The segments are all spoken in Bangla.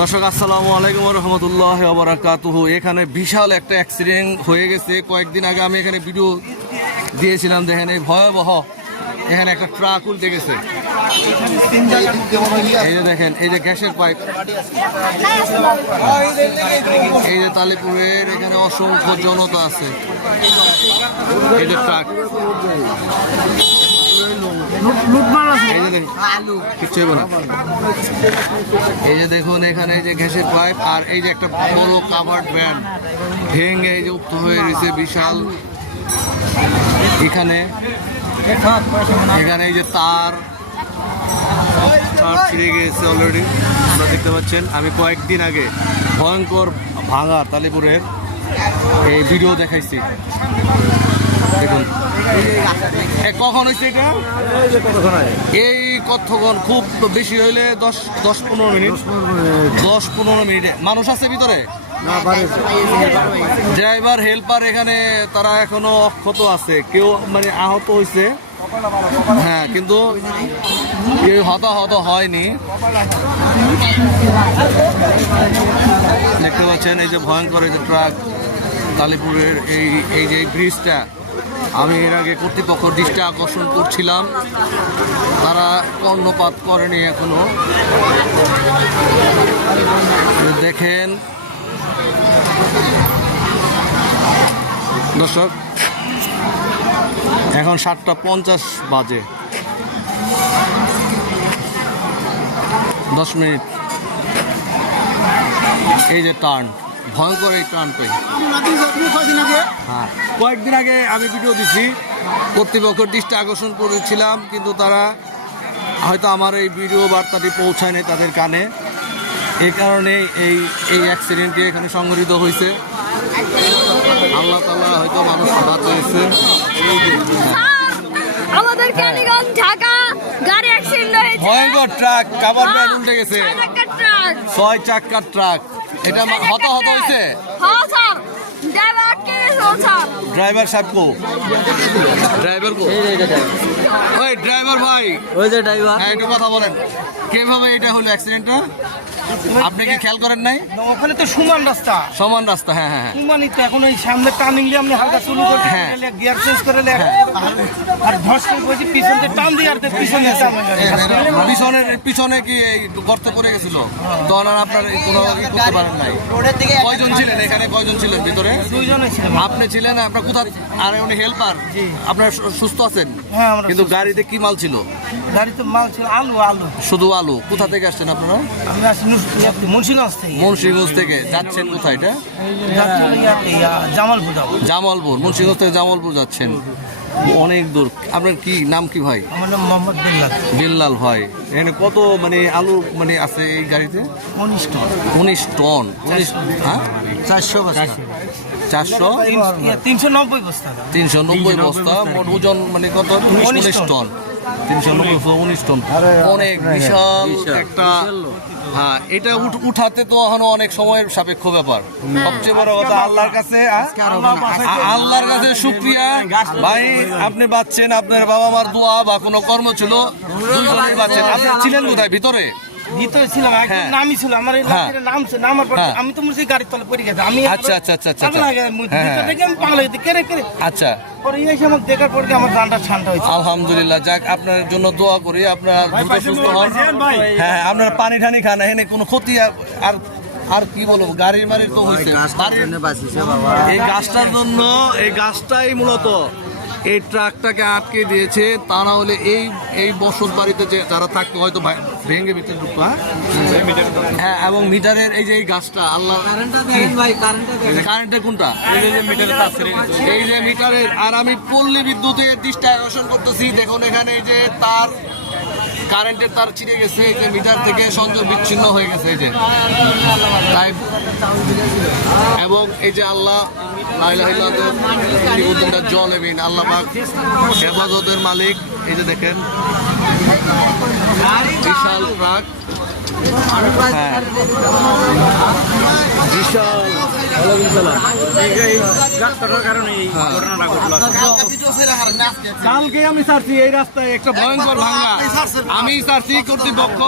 দর্শক আসসালামু আলাইকুম রহমতুল্লাহ বারাকাতুহু। এখানে বিশাল একটা অ্যাক্সিডেন্ট হয়ে গেছে। কয়েকদিন আগে আমি এখানে ভিডিও দিয়েছিলাম। দেখেন এই ভয়াবহ, এখানে একটা ট্রাক উল্টে গেছে। এই যে দেখেন, এই যে গ্যাসের পাইপ, এই যে তালিপুরের এখানে অসংখ্য জনতা আছে। এই যে ট্রাক, এই যে দেখুন এখানে এই যে গ্যাসের পাইপ আর এই যে একটা বড় কাভার্ড ভ্যান ভেঙে এই যে উক্ত হয়ে রয়েছে বিশাল। এখানে এই যে তার ছিঁড়ে গিয়েছে অলরেডি, আপনারা দেখতে পাচ্ছেন। আমি কয়েকদিন আগে ভয়ঙ্কর ভাঙা তালিপুরের এই ভিডিও দেখাইছি। দেখুন কখন হয়েছে এটা, এই কতক্ষণ, খুব বেশি হইলে 10-15 মিনিট, 10-15 মিনিটে। মানুষ আছে ভিতরে, ড্রাইভার হেল্পার এখানে তারা এখনো অক্ষত আছে, কেউ মানে আহত হয়েছে, হ্যাঁ, কিন্তু কেউ হতাহত হয়নি। দেখতে পাচ্ছেন এই যে ভয়ঙ্কর এই যে ট্রাক তালিপুরের এই যে ব্রিজটা। আমি এর আগে কর্তৃপক্ষ দৃষ্টি আকর্ষণ করছিলাম, তারা কর্ণপাত করেনি এখনো। দেখেন দর্শক, এখন 7:50 বাজে, 10 মিনিট। এই যে টার্ন, ভয়ঙ্কর এই টার্নটাই। হ্যাঁ, কয়েকদিন আগে আমি ভিডিও দিছি, কর্তৃপক্ষের দৃষ্টি আকর্ষণ করেছিলাম, কিন্তু তারা হয়তো আমার এই ভিডিও বার্তাটি পৌঁছায় নাই তাদের কানে। এই কারণে এই অ্যাক্সিডেন্টটি এখানে সংঘটিত হয়েছে। আল্লাহ তাআলা হয়তো মানুষ বাঁচিয়েছে। আমাদের কালীগঞ্জ ঢাকা গাড়ি অ্যাক্সিডেন্ট হয়েছে। ভয়ঙ্কর ট্রাক কাভার ভ্যান উল্টে গেছে, 6 চাকার ট্রাক। এটা হতাহত হয়েছে। হ্যাঁ স্যার, ড্রাইভার আটকে গেছে স্যার। ড্রাইভার সাহেব কো, ড্রাইভার কো, ওই ড্রাইভার ভাই, ওই যে ড্রাইভার, হ্যাঁ একটু কথা বলেন, কিভাবে এটা হলো অ্যাক্সিডেন্টটা? আপনি কি খেয়াল করেন নাই? ওখানে তো সমান রাস্তা, সমান রাস্তা, হ্যাঁ হ্যাঁ সমানই তো। এখন এই সামনে টার্নিং নিয়ে আপনি হালকা শুরু করতে হ্যাঁ। গিয়ার চেঞ্জ করে আর ধস করে বলছি পিছনে টান দিয়ে আর পিছনে পিছনে কি এই গর্তে পড়ে গেছিল, তখন আর আপনার কোনো করতে পারেন নাই। কয়জন ছিলেন এখানে, কয়জন ছিলেন ভিতরে? 2 জনই ছিল। আপনি ছিলেন, আপনার কোথা, আর উনি হেল্পার, আপনার সুস্থ আছেন? হ্যাঁ, আমরা কিন্তু গাড়িতে কি মাল ছিল? গাড়িতে মাল ছিল আলু। শুধু আলু। কোথা থেকে আসছেন আপনারা? আমি আসি মুন্সিগঞ্জ থেকে। মুন্সিগঞ্জ থেকে যাচ্ছেন কোথায়? এটা জামালপুর যাবো। জামালপুর, মুন্সিগঞ্জ থেকে জামালপুর যাচ্ছেন, অনেক দূর। আপনার কি নাম কি ভাই? আমার নাম মোহাম্মদ বিল্লাল। বিল্লাল ভাই। এখানে কত মানে আলু মানে আছে এই গাড়িতে? 19 টন। 19 টন। 19, হ্যাঁ, 400 বস্তা। 400, 390 বস্তা। 390 বস্তা। মোট ওজন মানে কত? 19 টন। 390, 19 টন, অনেক বিশাল একটা। হ্যাঁ, এটা উঠাতে তো এখনো অনেক সময়ের সাপেক্ষ ব্যাপার। সবচেয়ে বড় কথা আল্লাহর কাছে, আল্লাহর কাছে শুকরিয়া ভাই, আপনি বাঁচছেন, আপনার বাবা মার দোয়া বা কোনো কর্ম ছিল, দুইজনেই বাঁচছেন। আপনি ছিলেন কোথায়? ভিতরে? ভিতরে ছিলাম, একদম নামই ছিল আমার। এই লাঠির নাম ছিল, নামার পর আমি তো মুসি গাড়ির তলে পড়ে গেছে। আমি আচ্ছা আচ্ছা আচ্ছা আচ্ছা, পাগলা হয়ে গেলাম। ভিতর থেকে আমি পাগলা হয়ে গেছি, কেরে আচ্ছা। পরে এই এসে আমার দেখার পর আমার গানটা ঠান্ডা হয়েছে। আলহামদুলিল্লাহ, যাক, আপনার জন্য দোয়া করি, আপনার দ্রুত সুস্থ হন। হ্যাঁ, আপনার পানি ঠানি খান, এখানে কোনো ক্ষতি আর কি বলবো, গাড়ির মারির তো হয়েছে। এই গাছটার জন্য, এই গাছটাই মূলত এই ট্রাকটাকে আটকে দিয়েছে। তা না হলে এই বসত বাড়িতে যে যারা থাকতো হয়তো ভেঙে ভিতরে ঢুকতো। হ্যাঁ, এবং মিটারের এই যে এই গাছটা, আল্লাহ, কারেন্টের কোনটা? এই যে মিটারের। আর আমি পল্লী বিদ্যুতের দৃষ্টি আকর্ষণ করতেছি, দেখুন এখানে এই যে তার, কারেন্টের তার ছিঁড়ে গেছে, এই যে মিটার থেকে সংযোগ বিচ্ছিন্ন হয়ে গেছে এই যে। তাই এবং এই যে আল্লাহ জল এবিন, আল্লাহ পাক হেফাজতের মালিক। এই যে দেখেন বিশাল ট্রাক, হ্যাঁ বিশাল কালকে আমি ছাড়ছি এই রাস্তায় একটা ভয়ঙ্কর ভাঙা, আমি ছাড়ছি কর্তৃপক্ষ।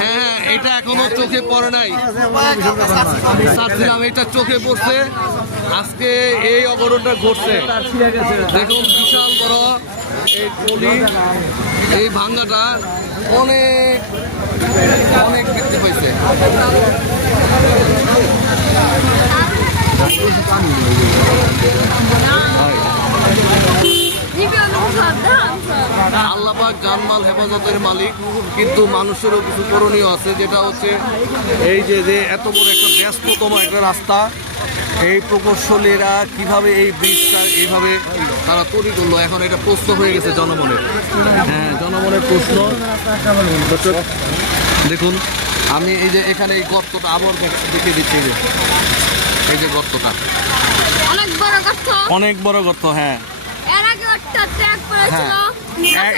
হ্যাঁ, এটা এখনো চোখে পড়ে নাই। আমি ছাড়ছিলাম, এটা চোখে পড়ছে। আজকে এই অঘটনটা ঘটছে। দেখুন বিশাল বড় এই গলি, এই ভাঙ্গাটা অনেক অনেক বৃদ্ধি পাইছে। আল্লাহ পাক জানমাল হেফাজতের মালিক, কিন্তু মানুষেরও কিছু করণীয় আছে, যেটা হচ্ছে এই যে এত বড় একটা ব্যস্ততম একটা রাস্তা, এই প্রকৌশলীরা কিভাবে এই ব্রিজটা এইভাবে তারা তৈরি করলো, এখন এটা প্রশ্ন হয়ে গেছে জনমনের। হ্যাঁ, জনমনের প্রশ্ন। দেখুন আমি এই যে এখানে এই গর্তটা আবার দেখিয়ে দিচ্ছি, এই যে গর্তটা অনেক বড় গর্ত। হ্যাঁ,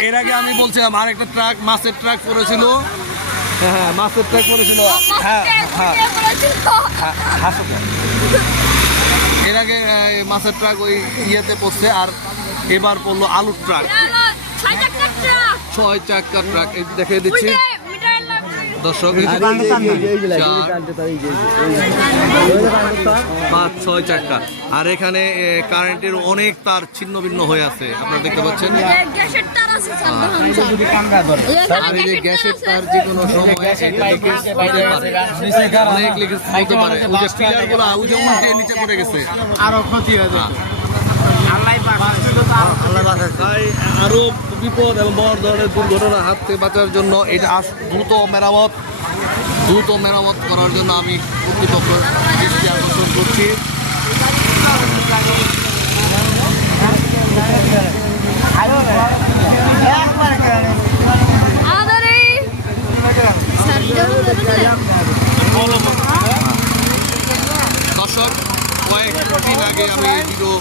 এর আগে আমি বলছিলাম আর একটা ট্রাক, মাছের ট্রাক পড়েছিল। হ্যাঁ, মাছের ট্রাক পড়েছিল। হ্যাঁ হ্যাঁ, এর আগে মাছের ট্রাক ওই ইয়েতে পড়ছে, আর এবার পড়লো আলুর ট্রাক, 6 চাক্কার ট্রাক। এই দেখে দিচ্ছি দর্শক, 5-6 চাক্কা। আর এখানে কারেন্টের অনেক তার ছিন্ন ভিন্ন হয়ে আছে, আপনারা দেখতে পাচ্ছেন। আর এই যে গ্যাসের তার যে কোনো সময় অনেক লিকেজ হতে পারে। ওই যে পিলারগুলো ওই যে উল্টে নিচে পড়ে গেছে, আরো ক্ষতি হয়ে যাবে। তাই আরো বিপদ এবং বড় ধরনের দুর্ঘটনার হাত থেকে বাঁচার জন্য এটা দ্রুত মেরামত করার জন্য আমি কর্তৃপক্ষের দৃষ্টি আকর্ষণ করছি। দর্শক, কয়েকদিন আগে আমি ভিডিও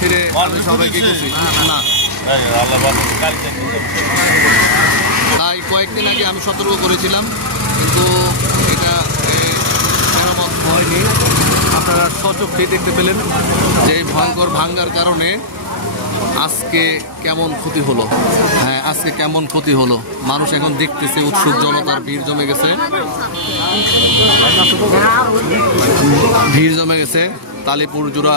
ছেড়ে আমি সবাইকে গেছি না, তাই কয়েকদিন আগে আমি সতর্ক করেছিলাম, কিন্তু এটা মেরামত হয়নি। আপনারা সচক্ষেই দেখতে পেলেন যে এই ভয়ঙ্কর ভাঙ্গার কারণে আজকে কেমন ক্ষতি হলো। হ্যাঁ, আজকে কেমন ক্ষতি হলো মানুষ এখন দেখতেছে, উৎসুক জনতার ভিড় জমে গেছে। তালিপুর জোড়া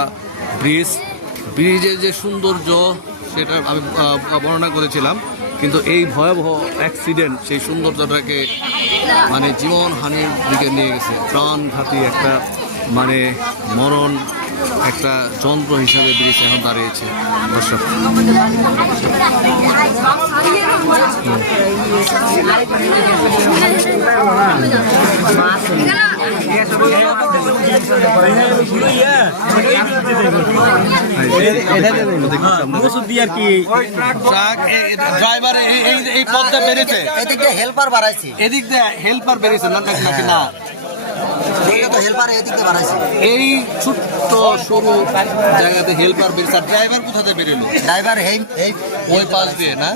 ব্রিজের যে সৌন্দর্য সেটা আমি বর্ণনা করেছিলাম, কিন্তু এই ভয়াবহ অ্যাক্সিডেন্ট সেই সৌন্দর্যটাকে মানে জীবনহানির দিকে নিয়ে গেছে। প্রাণঘাতী একটা মানে মরণ একটা যন্ত্র হিসাবে ব্রিজ এখন দাঁড়িয়েছে। দর্শক, ড্রাইভার এই পথটা বেড়েছে, এদিক দিয়ে হেল্পার বেড়েছে নাকি না, এই ছোট্ট সরু জায়গাতে হেল্পার বেরিয়েছে। ড্রাইভার কোথাতে বেরোলো? ড্রাইভার ওই পাশ দিয়ে না,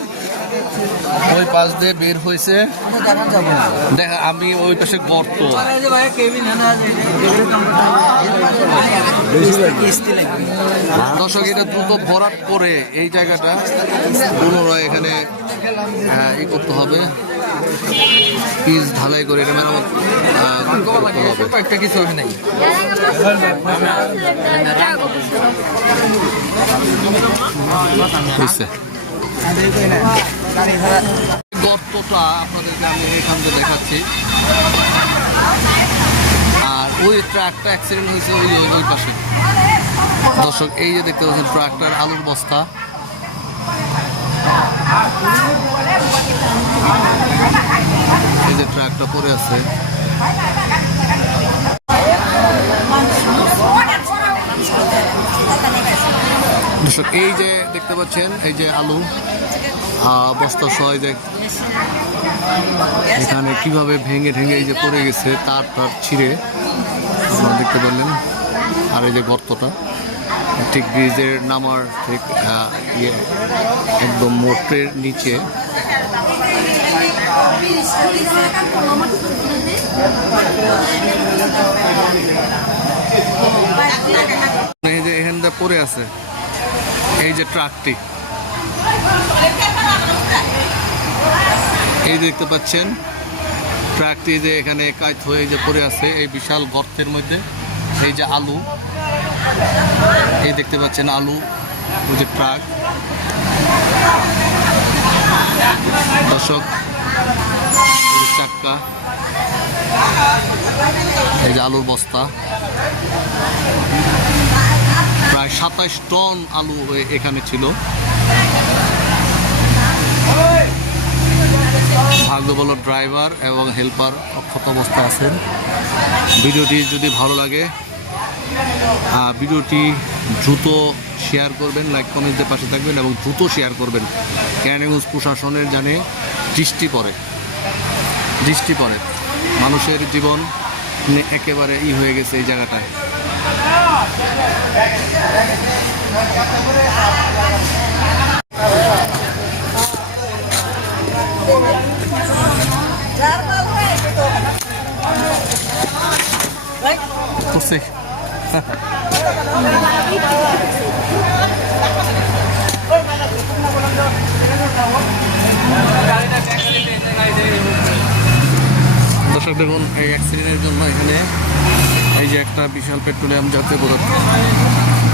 ওই পাশ দিয়ে বের হয়েছে। দেখা আমি ওই পাশে গর্ত, দর্শক এটা দ্রুত ভরাট করে এই জায়গাটা পুনরায় এখানে ই করতে হবে, পিচ ঢালাই করে এটা মেরামত করতে হবে। একটা কিছু নাই, গর্তটা আপনাদেরকে আমি এখান থেকে দেখাচ্ছি। আর ওই ট্রাকটা অ্যাক্সিডেন্ট হয়েছে ওই পাশে। দর্শক, এই যে দেখতে পাচ্ছেন ট্রাকটার আলুর বস্তা, এই যে ট্রাকটা পড়ে আছে। দর্শক, এই যে দেখতে পাচ্ছেন এই যে আলু বস্তা সহ এখানে কিভাবে ভেঙে এই যে পড়ে গেছে, তার ছিঁড়ে আপনারা দেখতে পারলেন। আর এই যে গর্তটা ঠিক ব্রিজের নামার ঠিক একদম মোটের নিচে। এই যে এখানটা পড়ে আছে এই যে ট্রাকটি, এই দেখতে পাচ্ছেন ট্রাকটি যে এখানে কাজ হয়ে যে পড়ে আছে এই বিশাল গর্তের মধ্যে। এই যে আলু, এই দেখতে পাচ্ছেন আলু, ওই যে ট্রাক। দর্শক, এই যে চাক্কা, এই যে আলুর বস্তা, প্রায় 27 টন আলু এখানে ছিল। ভাগ্য বলো ড্রাইভার এবং হেল্পার অক্ষত অবস্থায় আছেন। ভিডিওটি যদি ভালো লাগে ভিডিওটি দ্রুত শেয়ার করবেন, লাইক কমেন্টের পাশে থাকবেন এবং দ্রুত শেয়ার করবেন। ক্যানিগঞ্জ প্রশাসনের জানে দৃষ্টি পড়ে মানুষের জীবন একেবারে হয়ে গেছে এই জায়গাটায়। করছে দর্শক দেখুন, এই অ্যাক্সিডেন্টের জন্য এখানে এই যে একটা বিশাল পেট্রোলিয়াম জাতীয় পদার্থ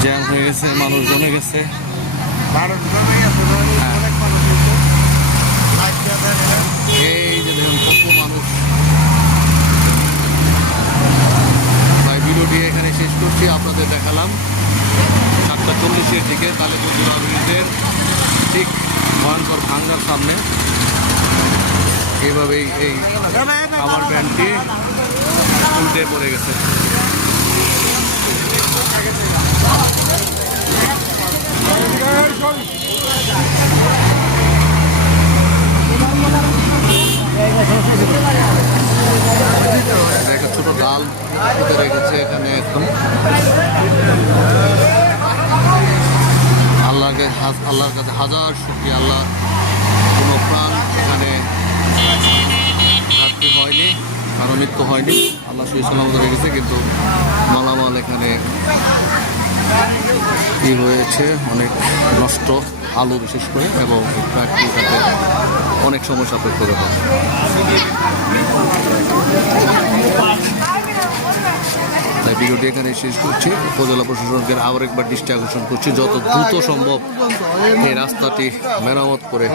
জ্যাম হয়ে গেছে, মানুষ জমে গেছে। এই যে দেখুন কত মানুষ। ভাই ভিডিওটি এখানে শেষ করছি, আপনাদের দেখালাম 7:40-এর দিকে তালেপুর ব্রিজের ঠিক ভয়ঙ্কর ভাঙ্গার সামনে এভাবেই এই আমার ভ্যানটি উল্টে পড়ে গেছে। একটা ছোট ডাল পুঁতে রেখেছে এখানে একদম। আল্লাহর কাছে হাজার শুকরিয়া, আল্লাহ কোনো প্রাণ এখানে ঘাটতি হয়নি, কারো মৃত্যু হয়নি, আল্লাহ সেই সালামত রেখেছে। কিন্তু মালামাল এখানে কি হয়েছে, অনেক নষ্ট, আলু বিশেষ করে, এবং ট্রাকটির সাথে অনেক সময় সাপেক্ষ ব্যাপার। তাই ভিডিওটি এখানে শেষ করছি। উপজেলা প্রশাসনকে আবার একবার দৃষ্টি আকর্ষণ করছি, যত দ্রুত সম্ভব এই রাস্তাটি মেরামত করে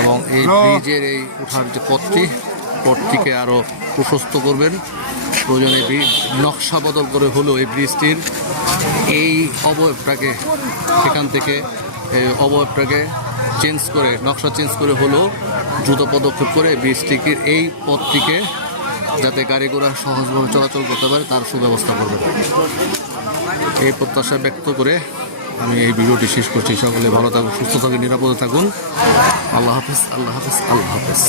এবং এই ব্রিজের এই ওঠার যে পথটিকে আরও প্রশস্ত করবেন। প্রয়োজনে নকশা বদল করে হলেও এই ব্রিজটির এই অবয়বটাকে, সেখান থেকে এই অবয়বটাকে চেঞ্জ করে, নকশা চেঞ্জ করে হলেও দ্রুত পদক্ষেপ করে ব্রিজটিকে, এই পথটিকে যাতে গাড়ি ঘোড়া সহজভাবে চলাচল করতে পারে তার সুব্যবস্থা করবে। এই প্রত্যাশা ব্যক্ত করে আমি এই ভিডিওটি শেষ করছি। সকলে ভালো থাকুন, সুস্থ থাকুন, নিরাপদে থাকুন। আল্লাহ হাফেজ, আল্লাহ হাফেজ, আল্লাহ হাফেজ।